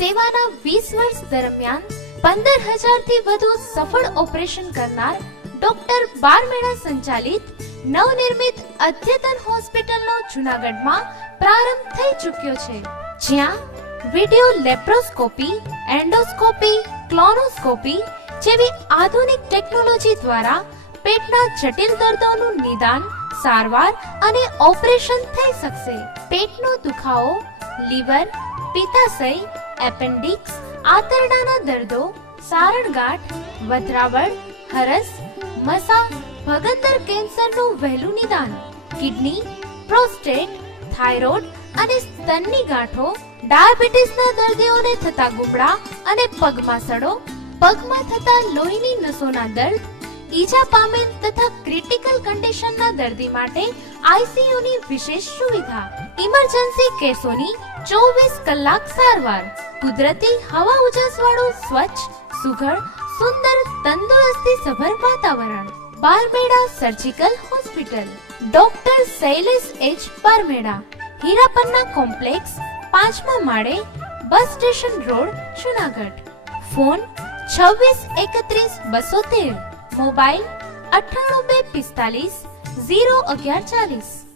સેવાના 20 વર્ષ દરમિયાન 15,000 થી વધુ સફળ ઓપરેશન કરનાર ડોક્ટર બારમેડા સંચાલિત નવનિર્મિત અદ્યતન હોસ્પિટલનો જૂનાગઢમાં પ્રારંભ થઈ ચૂક્યો છે, જ્યાં વિડિયો લેપ્રોસ્કોપી, એન્ડોસ્કોપી, ક્લોનોસ્કોપી જેવી આધુનિક ટેકનોલોજી દ્વારા પેટના જટિલ દર્દોનું નિદાન, સારવાર અને ઓપરેશન થઈ શકશે. પેટનો દુખાવો, લીવર, પિત્તાશય, એપેન્ડિક્સ, આંતરડાના દર્દો, સારણગાંઠ, વધરાવળ, હરસ, મસા, ભગંદર કેન્સરનું વહેલું નિદાન, કિડની, પ્રોસ્ટેટ, થાઇરોઇડ અને સ્તનની ગાંઠો, ડાયાબિટીસના દર્દીઓને થતા ગુમડા અને પગમાં સડો, પગમાં થતા લોહીની નસોના દર્દ, ઈજા પામેલ તથા ક્રિટિકલ કન્ડિશનના દર્દી માટે આઈસીયુની વિશેષ સુવિધા, ઇમરજન્સી કેસોની 24 કલાક સારવાર, કુદરતી હવા ઉજાસવાળું સ્વચ્છ, સુઘડ, સુંદર, તંદુરસ્તી સભર વાતાવરણ. Barmeda surgical hospital, doctor Shailesh H Barmeda, Hirapanna complex, 5મા માળે, bus station road, Junagadh. Phone 2631 213, mobile 98 245 01140.